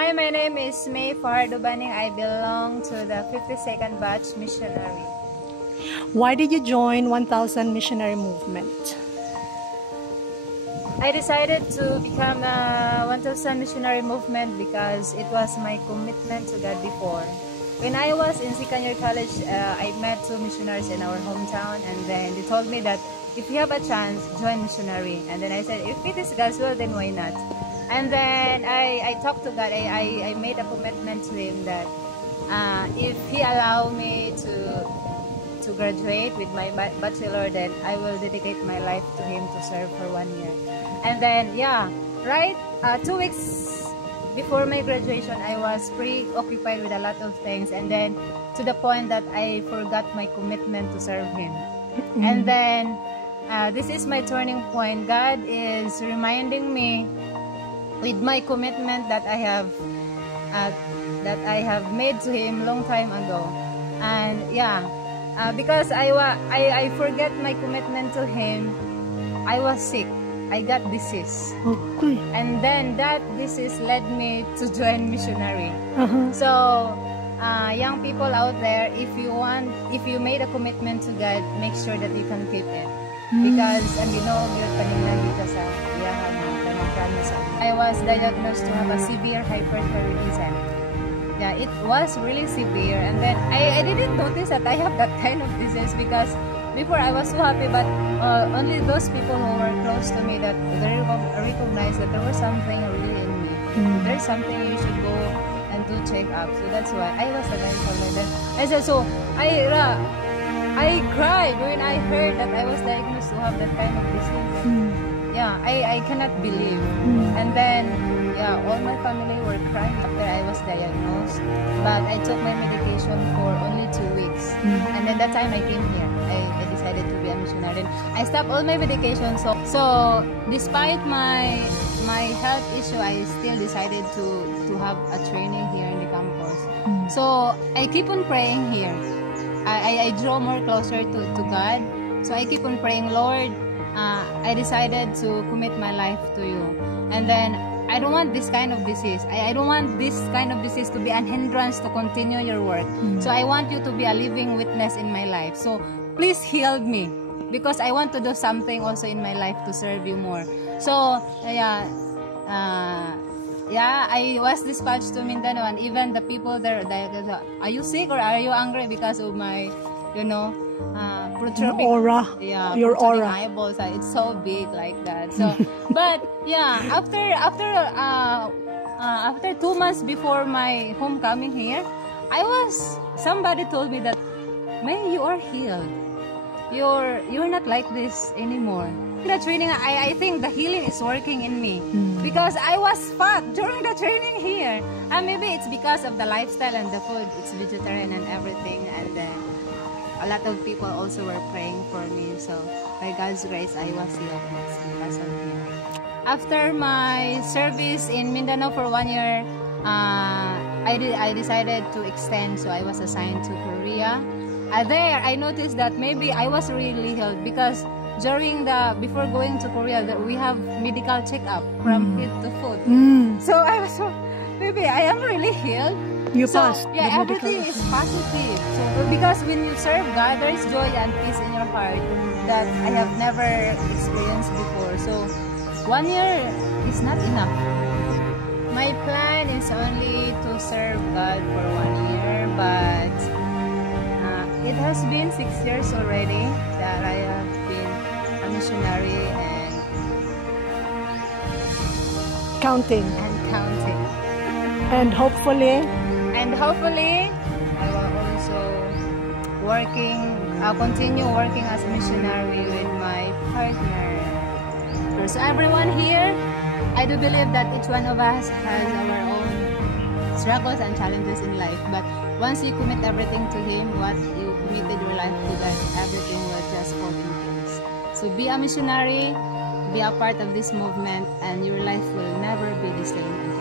Hi, my name is May Fajardo Baning. I belong to the 52nd Batch Missionary. Why did you join 1000 Missionary Movement? I decided to become a 1000 Missionary Movement because it was my commitment to God before. When I was in second year college, I met two missionaries in our hometown, and then they told me that if you have a chance, join missionary. And then I said, if it is God's will, then why not? And then I talked to God. I made a commitment to Him that if He allow me to graduate with my bachelor, then I will dedicate my life to Him to serve for 1 year. And then, yeah, right, 2 weeks before my graduation, I was preoccupied with a lot of things, and then to the point that I forgot my commitment to serve Him. And then this is my turning point. God is reminding me with my commitment that I have made to Him long time ago. And yeah, because I forget my commitment to Him, I was sick. I got disease. Okay. And then that disease led me to join missionary. So young people out there, if you made a commitment to God, make sure that you can keep it. Because I was diagnosed to have a severe hyperthyroidism. Yeah, it was really severe, and then I didn't notice that I have that kind of disease, because before I was so happy, but only those people who were close to me that they recognized that there was something really in me. There's something you should go and do check up. So that's why I was diagnosed. I said, so I cried when I heard that I was diagnosed to have that kind of disease. Yeah, I cannot believe. And then, yeah, all my family were crying after I was diagnosed. But I took my medication for only 2 weeks. And then that time I came here. I decided to be a missionary. I stopped all my medication. So despite my health issue, I still decided to have a training here in the campus. So I keep on praying here. I draw more closer to God. So I keep on praying, Lord, I decided to commit my life to you. And then I don't want this kind of disease. I don't want this kind of disease to be an hindrance to continue your work. So I want you to be a living witness in my life. So please heal me, because I want to do something also in my life to serve you more. So yeah, I was dispatched to Mindanao, and even the people there, are you sick or are you angry because of my, protruding aura? Yeah, your aura. Eyeballs, it's so big like that. So, but yeah, after 2 months before my homecoming here, somebody told me that, May, you are healed. You're not like this anymore. The training, I think the healing is working in me, because I was fat during the training here, and maybe it's because of the lifestyle and the food. It's vegetarian and everything, and a lot of people also were praying for me. So by God's grace, I was healed because of Him. After my service in Mindanao for 1 year, I decided to extend, so I was assigned to Korea. There, I noticed that maybe I was really healed, because before going to Korea, we have medical checkup from head to foot. So I was, maybe I am really healed. You passed. Yeah, everything is positive. So because when you serve God, there is joy and peace in your heart that I have never experienced before. So 1 year is not enough. My plan is only to serve God for 1 year, but it has been 6 years already that I have been a missionary, and counting. And hopefully I will also continue working as a missionary with my partner. So everyone here, I do believe that each one of us has our own struggles and challenges in life, but once you commit everything to Him, what you committed your life to God, everything will just fall in place. So be a missionary, be a part of this movement, and your life will never be the same.